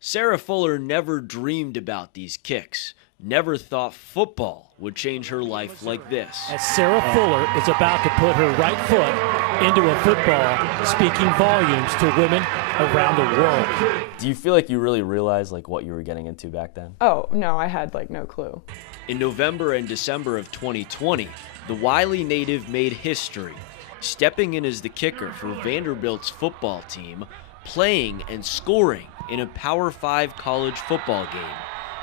Sarah Fuller never dreamed about these kicks, never thought football would change her life like this. As Sarah Fuller is about to put her right foot into a football, speaking volumes to women around the world. Do you feel like you really realized what you were getting into back then? Oh, no, I had no clue. In November and December of 2020, the Wiley native made history, stepping in as the kicker for Vanderbilt's football team, playing and scoring in a Power 5 college football game,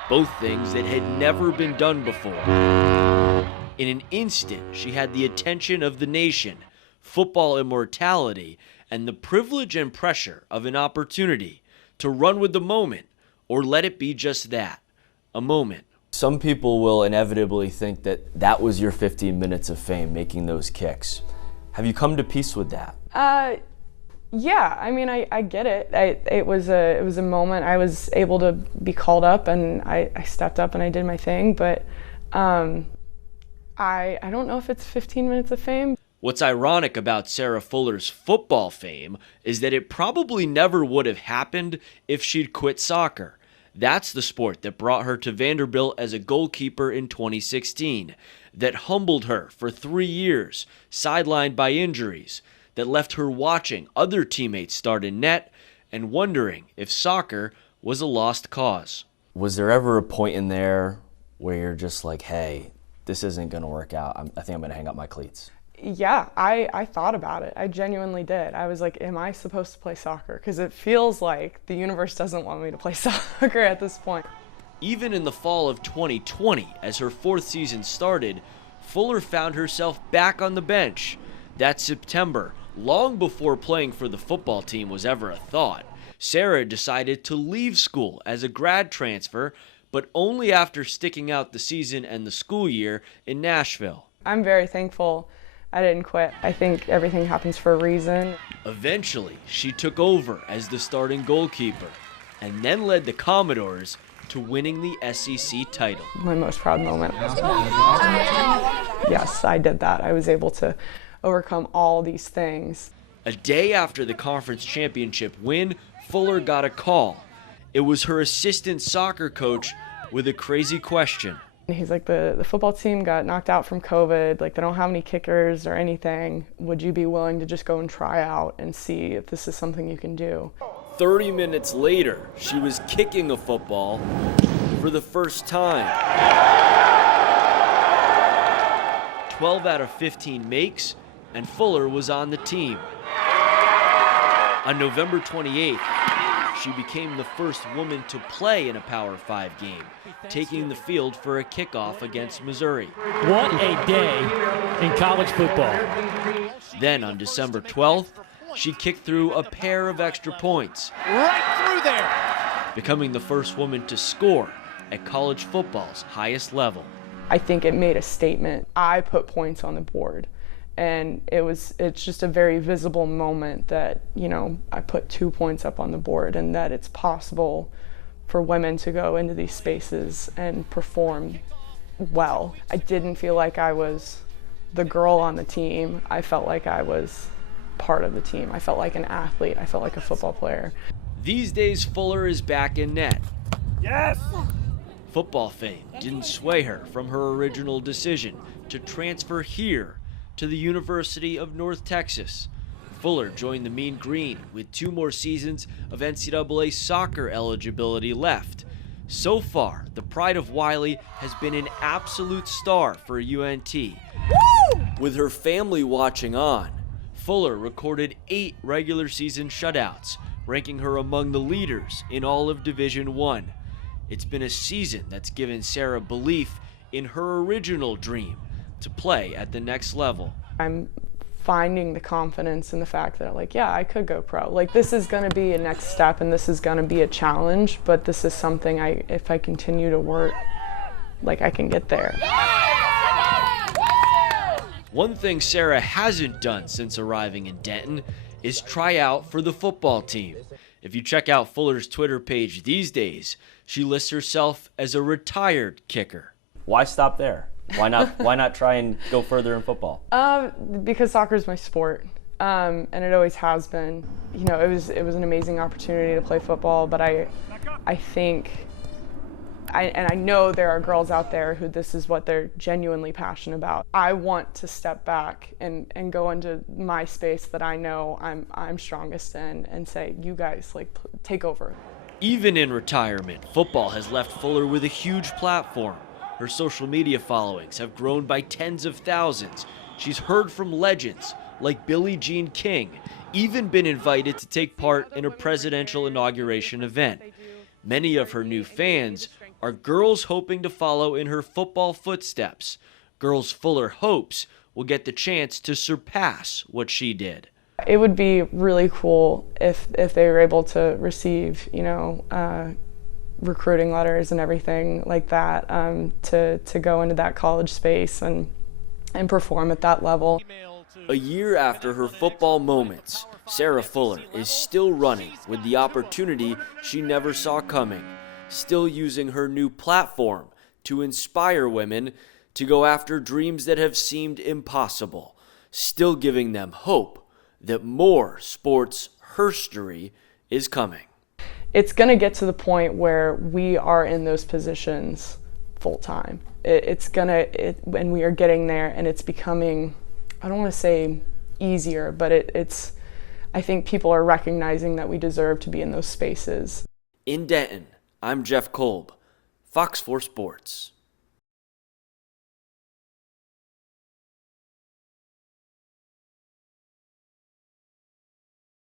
both things that had never been done before. In an instant, she had the attention of the nation, football immortality, and the privilege and pressure of an opportunity to run with the moment, or let it be just that, a moment. Some people will inevitably think that that was your 15 minutes of fame, making those kicks. Have you come to peace with that? Yeah, I mean, I get it. It was a moment. I was able to be called up, and I stepped up and I did my thing. But I don't know if it's 15 minutes of fame. What's ironic about Sarah Fuller's football fame is that it probably never would have happened if she'd quit soccer. That's the sport that brought her to Vanderbilt as a goalkeeper in 2016, that humbled her for 3 years, sidelined by injuries, that left her watching other teammates start in net and wondering if soccer was a lost cause. Was there ever a point in there where you're just like, hey, this isn't going to work out, I think I'm going to hang up my cleats? Yeah, I thought about it. I genuinely did. I was like, am I supposed to play soccer? Because it feels like the universe doesn't want me to play soccer at this point. Even in the fall of 2020, as her 4th season started, Fuller found herself back on the bench. That September, long before playing for the football team was ever a thought, Sarah decided to leave school as a grad transfer, but only after sticking out the season and the school year in Nashville. I'm very thankful I didn't quit. I think everything happens for a reason. Eventually, she took over as the starting goalkeeper and then led the Commodores to winning the SEC title. My most proud moment. Yes, I did that. I was able to overcome all these things. A day after the conference championship win, Fuller got a call. It was her assistant soccer coach with a crazy question. He's like, the football team got knocked out from COVID, they don't have any kickers or anything. Would you be willing to just go and try out and see if this is something you can do? 30 minutes later, she was kicking a football for the first time. 12 out of 15 makes, and Fuller was on the team. On November 28th, she became the first woman to play in a Power 5 game, taking the field for a kickoff against Missouri. What a day in college football. Then on December 12th, she kicked through a pair of extra points, Right through there. becoming the first woman to score at college football's highest level. I think it made a statement. I put points on the board. And it's just a very visible moment that, I put 2 points up on the board and that it's possible for women to go into these spaces and perform well. I didn't feel like I was the girl on the team. I felt like I was part of the team. I felt like an athlete. I felt like a football player. These days, Fuller is back in net. Yes. Football fame didn't sway her from her original decision to transfer here to the University of North Texas. Fuller joined the Mean Green with 2 more seasons of NCAA soccer eligibility left. So far, the pride of Wiley has been an absolute star for UNT. Woo! With her family watching on, Fuller recorded 8 regular season shutouts, ranking her among the leaders in all of Division I. It's been a season that's given Sarah belief in her original dream, to play at the next level. I'm finding the confidence in the fact that I could go pro. This is going to be a next step and this is going to be a challenge, but this is something if I continue to work, I can get there. One thing Sarah hasn't done since arriving in Denton is try out for the football team. If you check out Fuller's Twitter page these days, she lists herself as a retired kicker. Why stop there? Why not try and go further in football? Because soccer is my sport. and it always has been. You know, it was an amazing opportunity to play football, but I think, and I know there are girls out there who this is what they're genuinely passionate about. I want to step back and go into my space that I know I'm strongest in and say, you guys, like, take over. Even in retirement, football has left Fuller with a huge platform. Her social media followings have grown by tens of thousands. She's heard from legends like Billie Jean King, even been invited to take part in a presidential inauguration event. Many of her new fans are girls hoping to follow in her football footsteps. Girls Fuller hopes will get the chance to surpass what she did. It would be really cool if they were able to receive, you know, recruiting letters and everything like that, to go into that college space and perform at that level. A year after her football moments, Sarah Fuller is still running with the opportunity she never saw coming, still using her new platform to inspire women to go after dreams that have seemed impossible, still giving them hope that more sports herstory is coming. It's going to get to the point where we are in those positions full time. And we are getting there, and it's becoming, I don't want to say easier, but I think people are recognizing that we deserve to be in those spaces. In Denton, I'm Jeff Kolb, Fox 4 Sports.